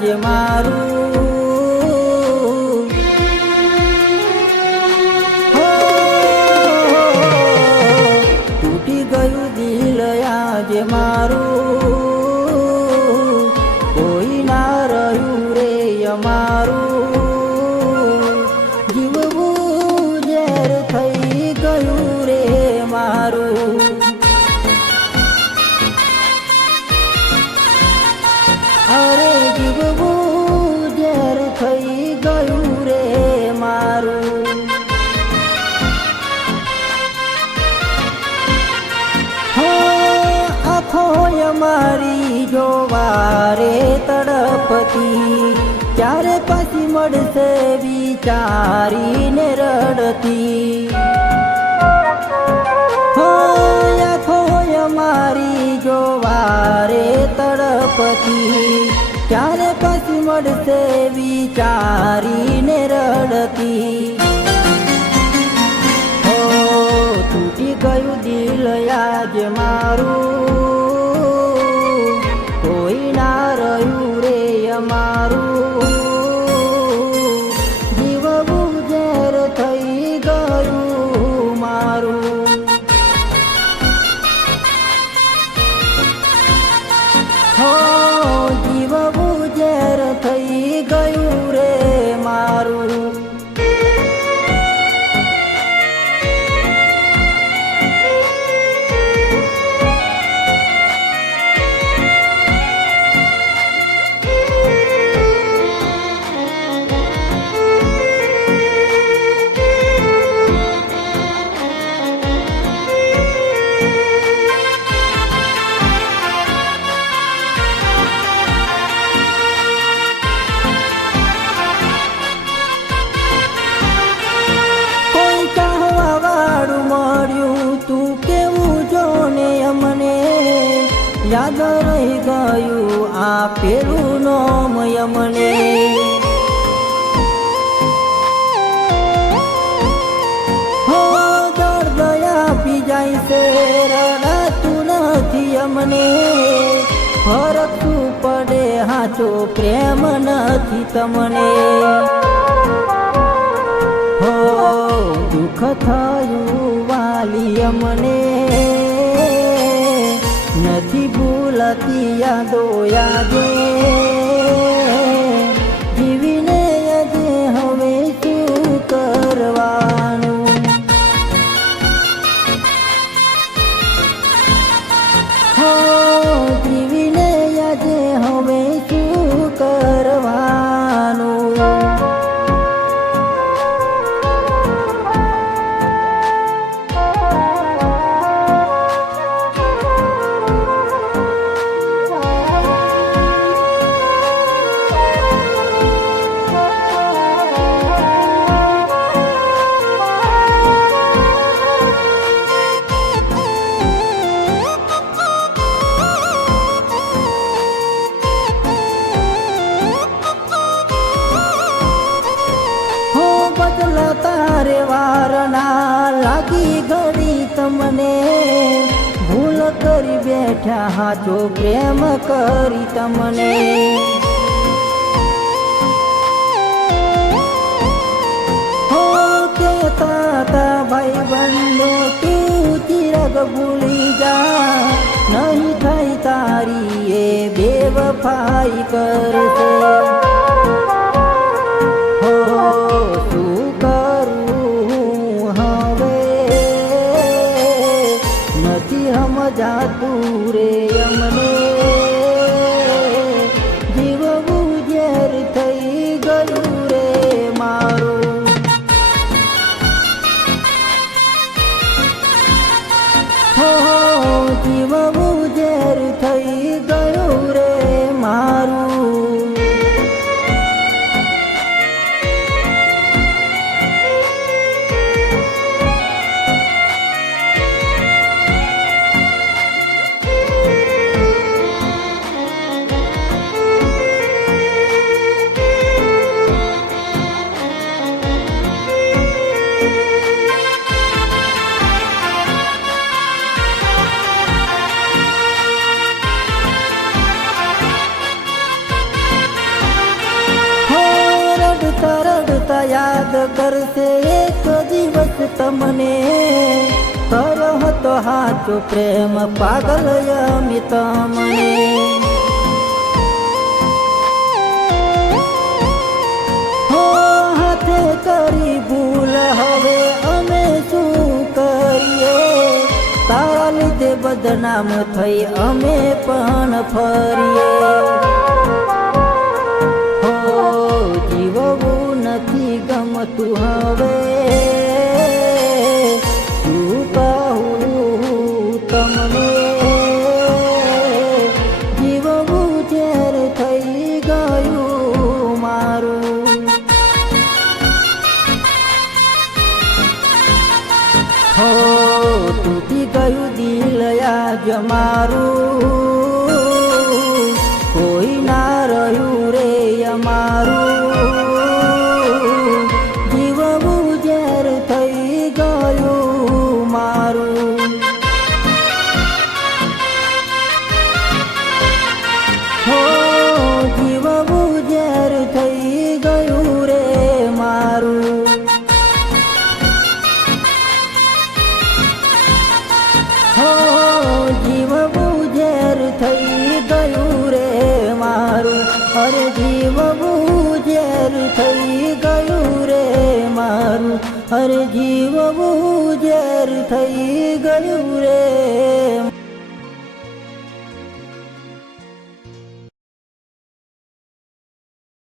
આજે મારું તૂટી ગયું દિલ આજે મારું કોઈ ના રહ્યું રે અમારું જીવવું ઝેર થઈ ગયું રે મારું અરે જીવવું ઝેર થઈ ગયું રે મારું આંખો અમારી જોવારે તડપતી ક્યારે પાછી મળશે વિચારીને રડતી આંખો અમારી જોવારે તડપતી ક્યારે પાછી મળશે વિચારીને રડતી તૂટી ગયું દિલ આજે મારું કોઈ ના રહ્યું રે અમારું જીવવું ઝેર થઈ ગયું મારું જીવવું ઝેર થઈ ગયું રે મારું યાદ રહી ગયું આ પેલું નોમ યમને હો દર્દ આપી જાય છે રડાતું નથી અમને ફરકતું પડે હાચો પ્રેમ નથી તમને હો દુઃખ થયું વાલી અમને નથી ભૂલતી યાદો યાદે જીવીને યાદે હવે શું કરવાનું જીવીને યાદે હવે શું કરવાનું તારે વારના લાગી ઘડી તમને ભૂલ કરી બેઠા હાચો પ્રેમ કરી તમને કહેતા તા ભાઈ બંધો તું ચિરગ ભૂલી જા નહીં થઈ તારી એ બેવફાઈ કરશે જાતું રે અમને જીવવું ઝેર થઈ ગયું રે મારું જીવવું ઝેર થઈ ગયું રે મારું યાદ કરશે એક દિવસ તમને, કર્યો હતો હાચો પ્રેમ પાગલ યમી તમને. હો હાથે કરી ભૂલ હવે અમે શું કરીએ, તારા લીધે બદનામ થઈ અમે પણ ફરીએ. હો જીવવું નથી ગમતું હવે, શું કહું તમને, જીવવું ઝેર થઈ ગયું મારું. હો તૂટી ગયું દિલ આજ મારું, કોઈ ના રહ્યું રે અમારું, જીવવું ઝેર થઈ ગયું મારું. હો જીવવું ઝેર થઈ ગયું રે મારું. હો જીવવું ઝેર થઈ ગયું રે મારું, અરે જીવવું ઝેર થઈ ગયું રે મારું, અરે જીવવું ઝેર થઈ ગયું રે